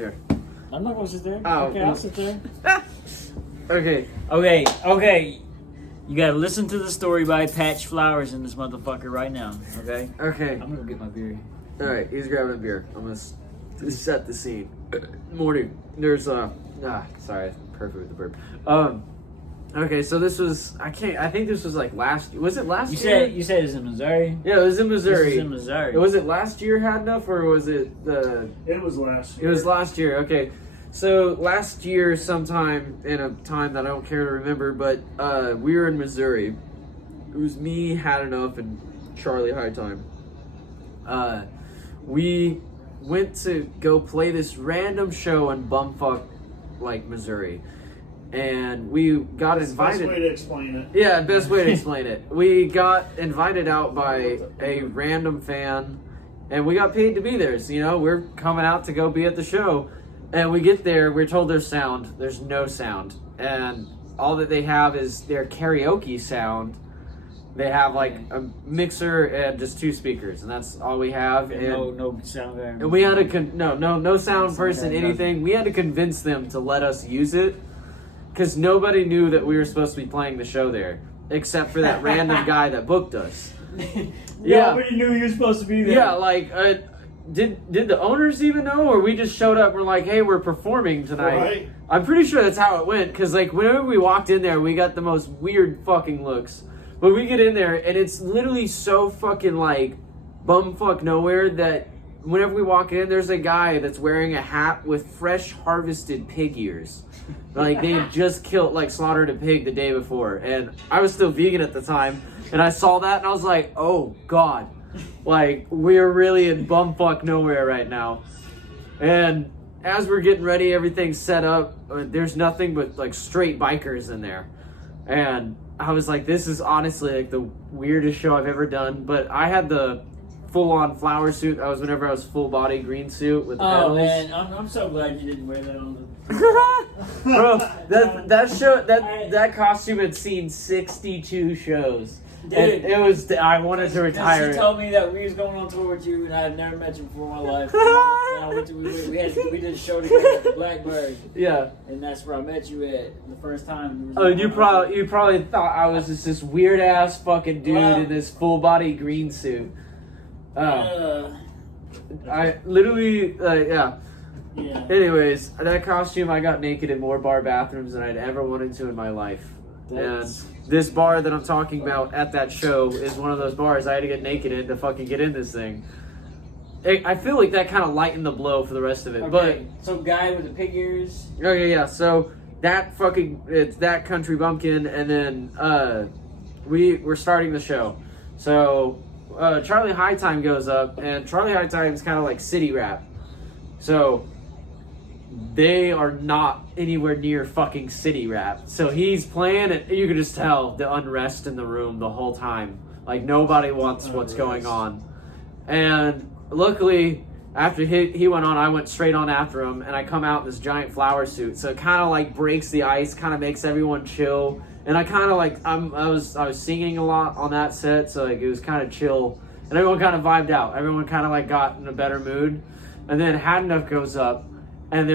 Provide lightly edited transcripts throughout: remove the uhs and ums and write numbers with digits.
Here. I'm not gonna sit there. Oh, okay, I'll sit there. Okay. Okay. You gotta listen to the story by Patch Flowers in this motherfucker right now. Okay. Okay. I'm gonna go get my beer. All right. He's grabbing a beer. I'm gonna set the scene. Morning. There's sorry, perfect with the burp. Okay, so this was I think this was like last. Was it last year? You said it's in Missouri. Yeah, it was in Missouri. This is in Missouri. Was it last year had enough, or was it the? It was last year. It was last year. Okay, so last year, sometime in a time that I don't care to remember, but we were in Missouri. It was me, Had Enough, and Charlie High Time. We went to go play this random show in bumfuck, like Missouri, and we got invited. Best way to explain it. Yeah, best way to explain it. We got invited out by a random fan, and we got paid to be there. So, you know, we're coming out to go be at the show, and we get there, we're told there's sound. There's no sound. And all that they have is their karaoke sound. They have, like, a mixer and just 2 speakers, and that's all we have. And no sound there. and we had to, no sound person, anything. We had to convince them to let us use it. Because nobody knew that we were supposed to be playing the show there, except for that random guy that booked us. Yeah, Nobody knew you were supposed to be there. yeah. Like, did the owners even know, or we just showed up? And we're like, hey, we're performing tonight. Right. I'm pretty sure that's how it went. Because like, whenever we walked in there, we got the most weird fucking looks. But we get in there, and it's literally so fucking like bumfuck nowhere that whenever we walk in, there's a guy that's wearing a hat with fresh harvested pig ears. Like, they had just slaughtered a pig the day before. And I was still vegan at the time. And I saw that and I was like, oh, God. Like, we're really in bumfuck nowhere right now. And as we're getting ready, everything's set up. There's nothing but, like, straight bikers in there. And I was like, this is honestly, like, the weirdest show I've ever done. But I had the full-on flower suit. That was whenever I was full-body green suit with the Oh bells. man, I'm so glad you didn't wear that on the. Bro, that costume had seen 62 shows. Dude, it was. I wanted to retire. She told me that we was going on tour with you, and I had never met you before in my life. We did a show together at the Blackbird, Yeah. and that's where I met you at the first time. Oh, you probably thought I was just this weird ass fucking dude in this full body green suit. I literally, yeah. Yeah. Anyways, that costume, I got naked in more bar bathrooms than I'd ever wanted to in my life. And this bar that I'm talking about at that show is one of those bars I had to get naked in to fucking get in this thing. I feel like that kind of lightened the blow for the rest of it. Okay, so guy with the pig ears. Okay, yeah. So it's that country bumpkin, and then we're starting the show. So Charlie High Time goes up, and Charlie High Time is kind of like city rap. So they are not anywhere near fucking city rap. So he's playing it. You can just tell the unrest in the room the whole time. Like, nobody wants what's going on. And luckily, after he went on, I went straight on after him, and I come out in this giant flower suit. So it kind of like breaks the ice, kind of makes everyone chill. And I kind of like, I was singing a lot on that set, so like it was kind of chill. And everyone kind of vibed out. Everyone kind of like got in a better mood. And then Had Enough goes up, and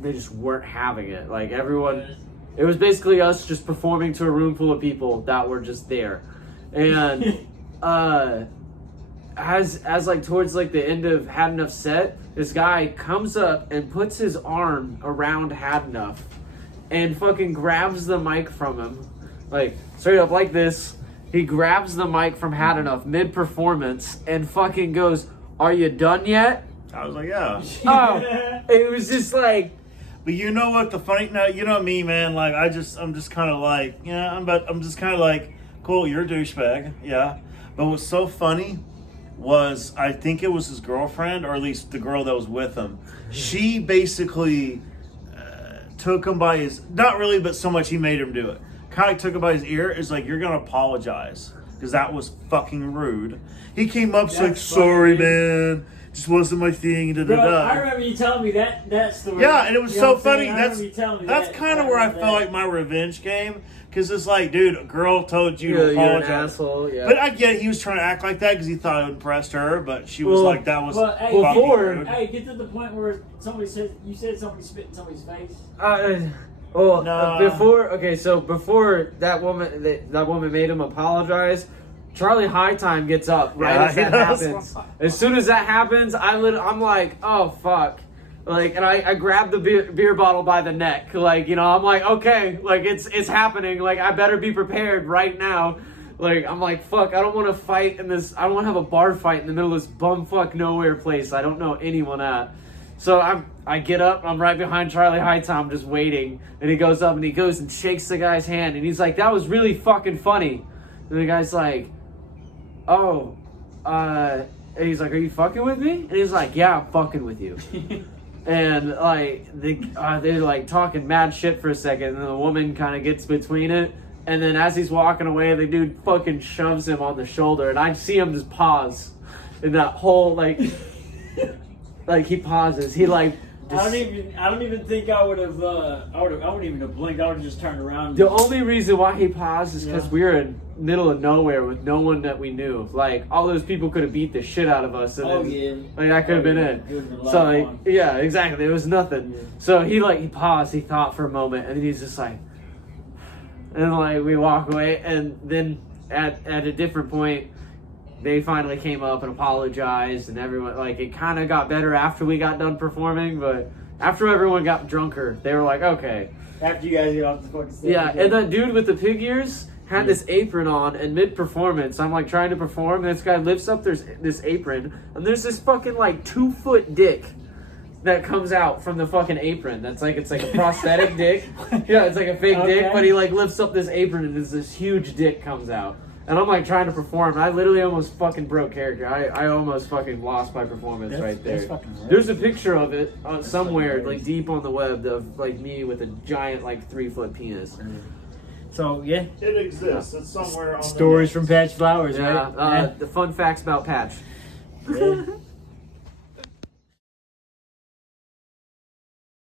they just weren't having it. Like, everyone, it was basically us just performing to a room full of people that were just there. And as like towards like the end of Had Enough set, this guy comes up and puts his arm around Had Enough and fucking grabs the mic from him, like straight up like this. He grabs the mic from Had Enough mid-performance and fucking goes, "Are you done yet?" I was like, yeah. Oh, it was just like. But you know what the funny? No, you know me, man. Like I'm just kind of like, yeah. I'm just kind of like, cool. You're a douchebag, yeah. But what's so funny was I think it was his girlfriend, or at least the girl that was with him. She basically took him by his, not really, but so much he made him do it. Kind of took him by his ear. It's like, you're gonna apologize because that was fucking rude. He came up, like, sorry, man. Just wasn't my thing. Da, da, Bro, da. I remember you telling me that story. Yeah, and it was You know so what I'm saying? funny. I remember you telling me That's that. kind of where I felt like my revenge came, Because it's like, dude, a girl told you to You're an apologize. asshole. Yeah. But I get he was trying to act like that because he thought it impressed her, but she was Well, like, that was Well, hey, fucking before- rude. Hey, get to the point where somebody said somebody spit in somebody's face. Well, No. before that woman made him apologize. Charlie High Time gets up right Yeah, as that he does. happens. As soon as that happens, I'm like, oh fuck. Like, and I grab the beer bottle by the neck. Like, you know, I'm like, okay, like it's happening. Like, I better be prepared right now. Like, I'm like, fuck, I don't want to fight in this. I don't want to have a bar fight in the middle of this bumfuck nowhere place I don't know anyone at. So I get up, I'm right behind Charlie High Time, just waiting. And he goes up and he goes and shakes the guy's hand. And he's like, that was really fucking funny. And the guy's like, oh, and he's like, are you fucking with me? And he's like, yeah, I'm fucking with you. And like they're like talking mad shit for a second, and then the woman kind of gets between it, and then as he's walking away, the dude fucking shoves him on the shoulder, and I see him just pause in that whole like he pauses. He like I don't even think I would have. I wouldn't even have blinked. I would have just turned around. the only reason why he paused is because Yeah. we were in middle of nowhere with no one that we knew. Like all those people could have beat the shit out of us, and Oh then, yeah. like that could have been it. It would've been a lot So of like, fun. yeah, exactly. It was nothing. Yeah. So he paused, he thought for a moment, and then he's just like, and like we walk away, and then at a different point, they finally came up and apologized, and everyone like it kind of got better after we got done performing, but after everyone got drunker, they were like, okay, After you guys get off the fucking stage. yeah. And that dude with the pig ears had this apron on, and mid-performance, I'm like trying to perform, and this guy lifts up this apron, and there's this fucking like 2-foot dick that comes out from the fucking apron. It's like a prosthetic dick. Yeah, it's like a fake dick, Okay. but he like lifts up this apron, and this huge dick comes out. And I'm like trying to perform, and I literally almost fucking broke character. I almost fucking lost my performance right there. That's fucking rare. There's a picture of it somewhere, fucking like deep on the web, of like me with a giant like 3-foot penis. So yeah, It exists. It's somewhere on stories the from Patch Flowers, Yeah, right? the fun facts about Patch. Yeah.